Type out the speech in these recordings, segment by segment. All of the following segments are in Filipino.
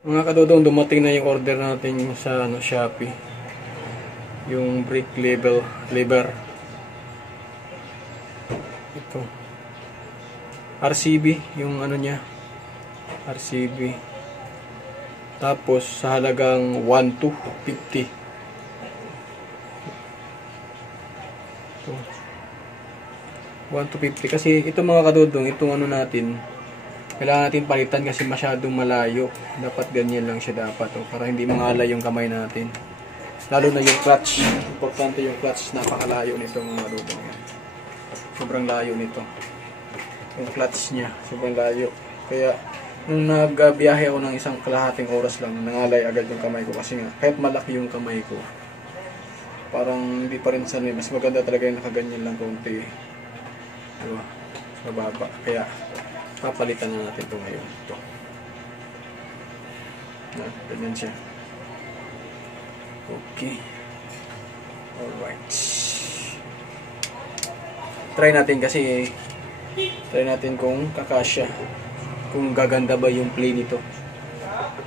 Mga kadodong, dumating na yung order natin sa Shopee. Yung brake lever. Ito. RCB, yung niya. RCB. Tapos sa halagang 1,250. Ito. 1,250 kasi ito mga kadodong, itong natin, kailangan natin palitan kasi masyadong malayo. Dapat ganyan lang siya dapat, para hindi mangalay yung kamay natin. Lalo na yung clutch. Importante yung clutch. Napakalayo nito mga kadodong. Sobrang layo nito. Yung clutch niya, sobrang layo. Kaya nung nagbiyahe ako ng isang kalahating oras lang, nangalay agad yung kamay ko kasi nga kahit malaki yung kamay ko, parang hindi pa rin sanay. Mas maganda talaga yung nakaganyan lang konti. Diba? Sa baba. Kaya papalitan na natin ito ngayon. Ito. Ganyan siya. Okay. Alright. Try natin kung kakasya. Kung gaganda ba yung play nito.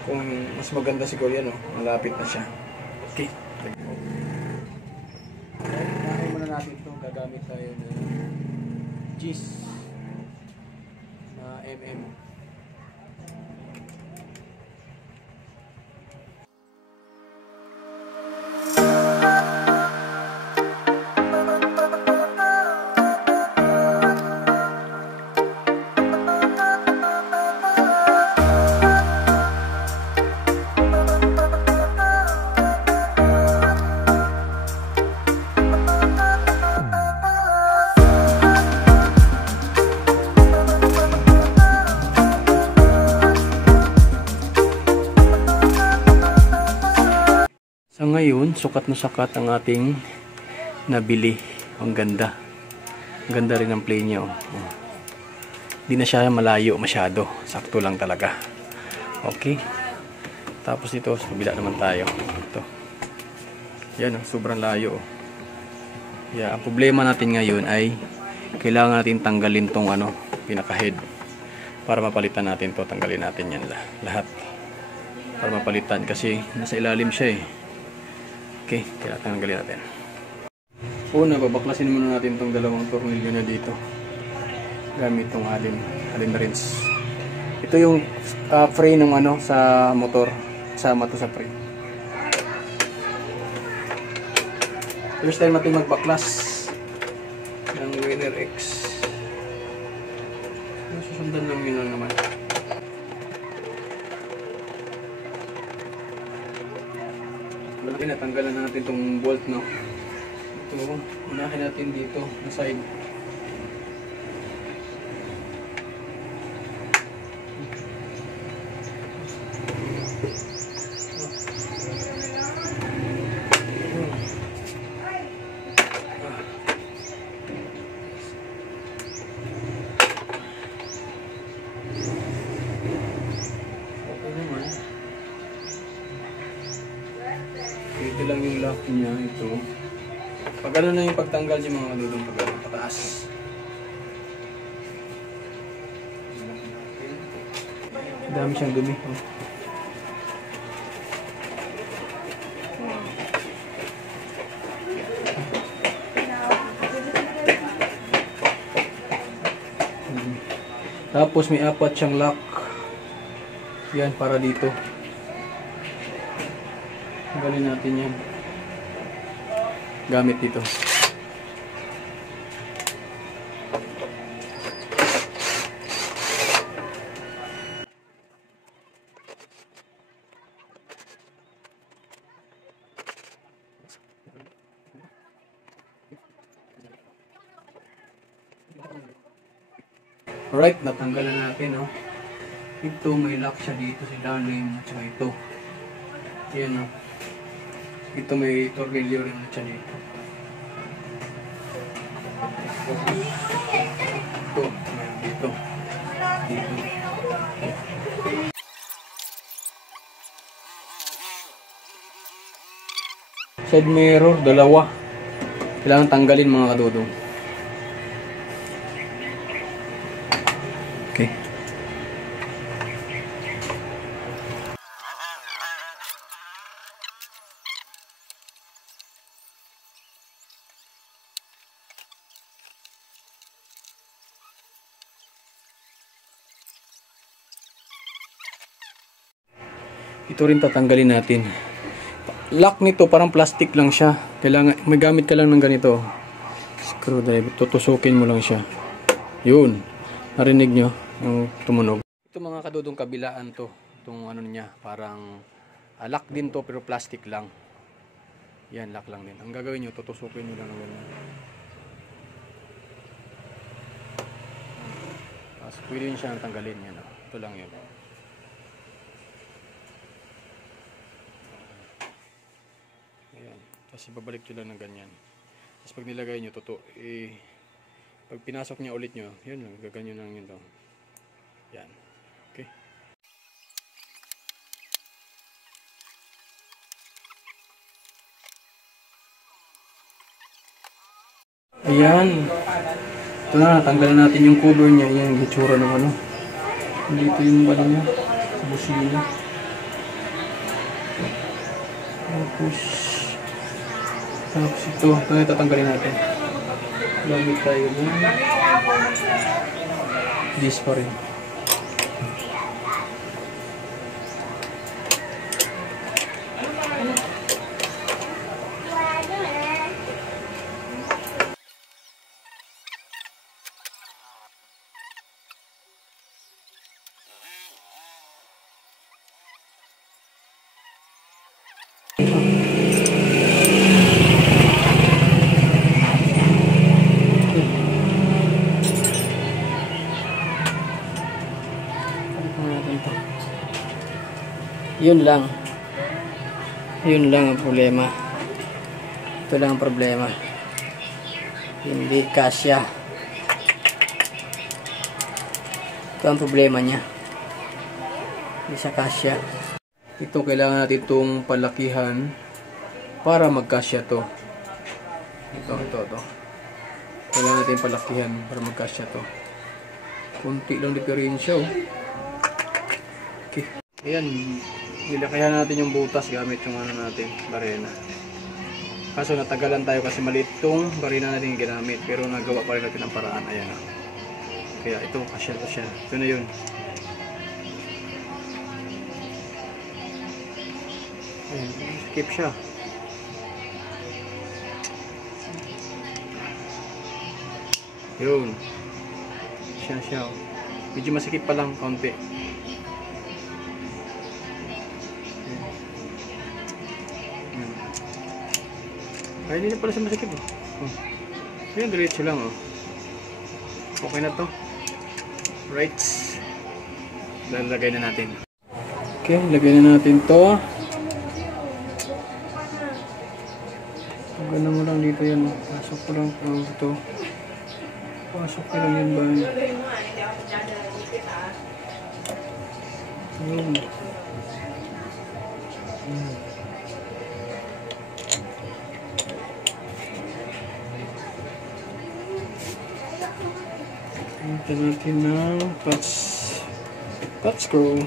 Kung mas maganda siguro yan, malapit na siya. Okay. Unahin muna natin ito. Gagamit tayo ng cheese na MM. So ngayon, sukat na sukat ang ating nabili. Ang ganda. Ang ganda rin ang play niya. Hindi na siya malayo masyado. Sakto lang talaga. Okay. Tapos ito, sa kabila naman tayo. Ito. Yan, sobrang layo. Yeah, ang problema natin ngayon ay kailangan natin tanggalin tong pinaka-head. Para mapalitan natin to, tanggalin natin yan lahat. Para mapalitan kasi nasa ilalim siya eh. Okay, kaya tanggalin natin. Una, babaklasin muna natin itong dalawang tornilyo na dito. Gamit itong allen wrench. Ito yung frame ng sa motor. Kasama to sa frame. First time natin magbaklas ng Winner X. Susundan lang yun naman. Natanggalan natin itong bolt, no? Ito, unahin natin dito na side. Ito lang yung lock niya, ito. Pag na yung pagtanggal niya mga kadodong, pag pataas. Dami siyang dumi. Tapos may apat siyang lock. Yan, para dito. Tanggalin natin yan. Gamit dito. Alright, natanggalan natin, no? Ito, may lock siya dito sa ilalim at saka ito. Yan, no? Ito may tornilyo rin siya dito. Ito, mayroon dito. Dito. Side mirror, dalawa. Kailangan tanggalin mga kadodong. Okay. Ito rin tatanggalin natin. Lock nito parang plastic lang siya. Kailangan may gamit ka lang ng ganito. Screwdriver. Tutusukin mo lang siya. Yun. Narinig nyo yung tumunog. Ito mga kadudong kabilaan to. Itong ano niya. Parang lock din to pero plastic lang. Yan, lock lang din. Ang gagawin nyo, tutusukin nyo lang ng ganyan. Tapos pwede nyo siyang tanggalin. Yan, ito lang yun. Ayan. Tapos ibabalik nyo lang ng ganyan. Tapos pag nilagay nyo, pag pinasok niya ulit nyo, yun lang, gaganyan lang yun to. Yan. Okay. Ayan. Ito na, tanggalan natin yung cover niya. Ayan, yung itsura ng ano. Dito yung ano niya. Busina. Tapos ito na tatanggalin natin. Gamit tayo ng this pa rin. Yun lang. Yun lang ang problema. Ito lang ang problema. Hindi kasya. Ito ang problema niya. Hindi siya kasya. Ito kailangan natin itong palakihan para magkasya to. Ito. Kailangan natin palakihan para magkasya to. Kunti lang diferensya oh. Okay. Ayan. Nilakayan natin yung butas gamit yung ano natin, barena. Kaso natagalan tayo kasi maliit itong barena natin ginamit. Pero nagawa pa rin natin ang paraan. Ayan na. Kaya ito, kasya to siya. Ito na yun. Ayan, skip siya. Yun. Siya. Medyo masikip pa lang, kaunti. Ay, hindi na pala siya masakit oh. Ayan, diretso lang oh. Okay na to. Right. Lalagay na natin. Okay, lagay na natin to. Gano'n mo lang dito yan. Pasok ko lang ito. Pasok ko lang yan ba? Yun. Ito natin ng touch screw.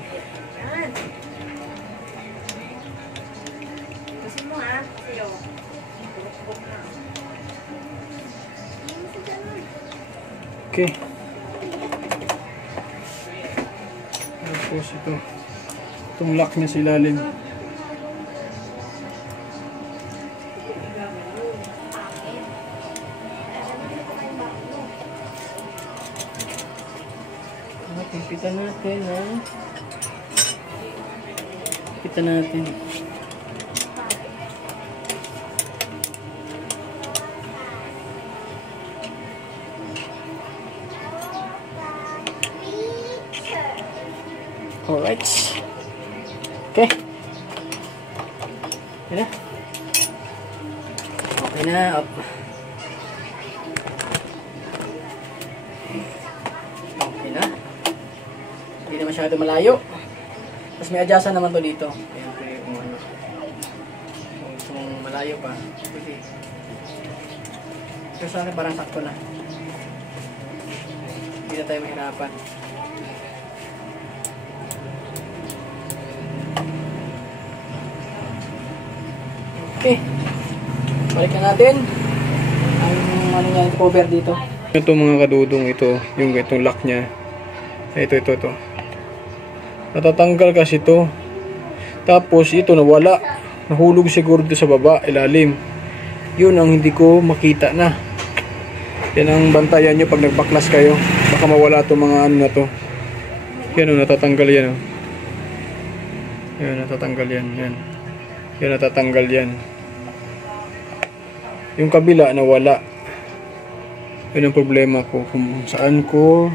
Okay. Tapos itong lock niya sa ilalim. Pitan natin ha. Pitan natin. Alright. Okay. Okay na. Okay na. Up. Okay na. Hindi na masyado malayo. Tapos may adjustan naman to dito. Ayan po yung ano. Kung malayo pa. Okay. Pero sa akin parang sakto na. Hindi na tayo mahirapan. Okay. Balik na natin. Ang ano niya, cover dito. Ito mga kadudong ito. Yung itong lock niya. Ito. Natatanggal kasi ito. Tapos ito nawala. Nahulog siguro dito sa baba, ilalim. Yun ang hindi ko makita na. Yan ang bantayan nyo pag nagbaklas kayo. Baka mawala itong mga ano na to. Yan o, natatanggal yan o. Yan, natatanggal yan. Yan, yan natatanggal yan. Yung kabila nawala. Yun ang problema ko. Kung saan ko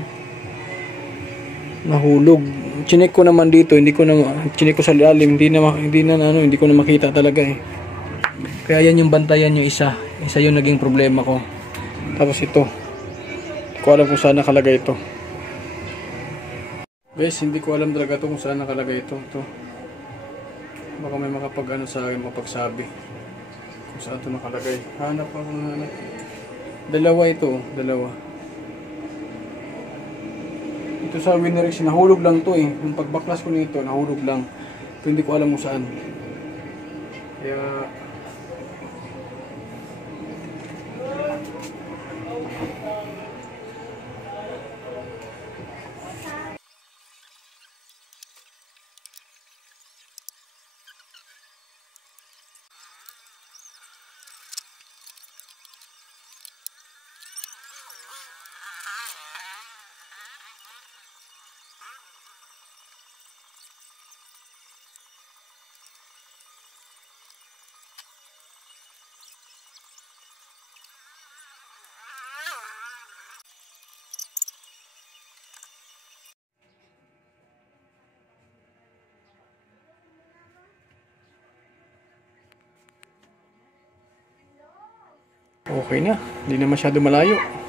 nahulog. Chinek ko naman dito, chinek ko sa ilalim, hindi ko na makita talaga eh. Kaya yan yung bantayan yung isa yung naging problema ko. Tapos ito, hindi ko alam kung saan nakalagay ito. Guys, hindi ko alam talaga ito kung saan nakalagay ito. Baka may makapag-ano sa akin, mapagsabi kung saan ito nakalagay. Hanap ako ng hanap. Dalawa ito, dalawa. Ito sa Winrix, nahulog lang to eh. Yung pagbaklas ko nito, nahulog lang. Pero hindi ko alam kung saan. Kaya okay na, hindi na masyado malayo.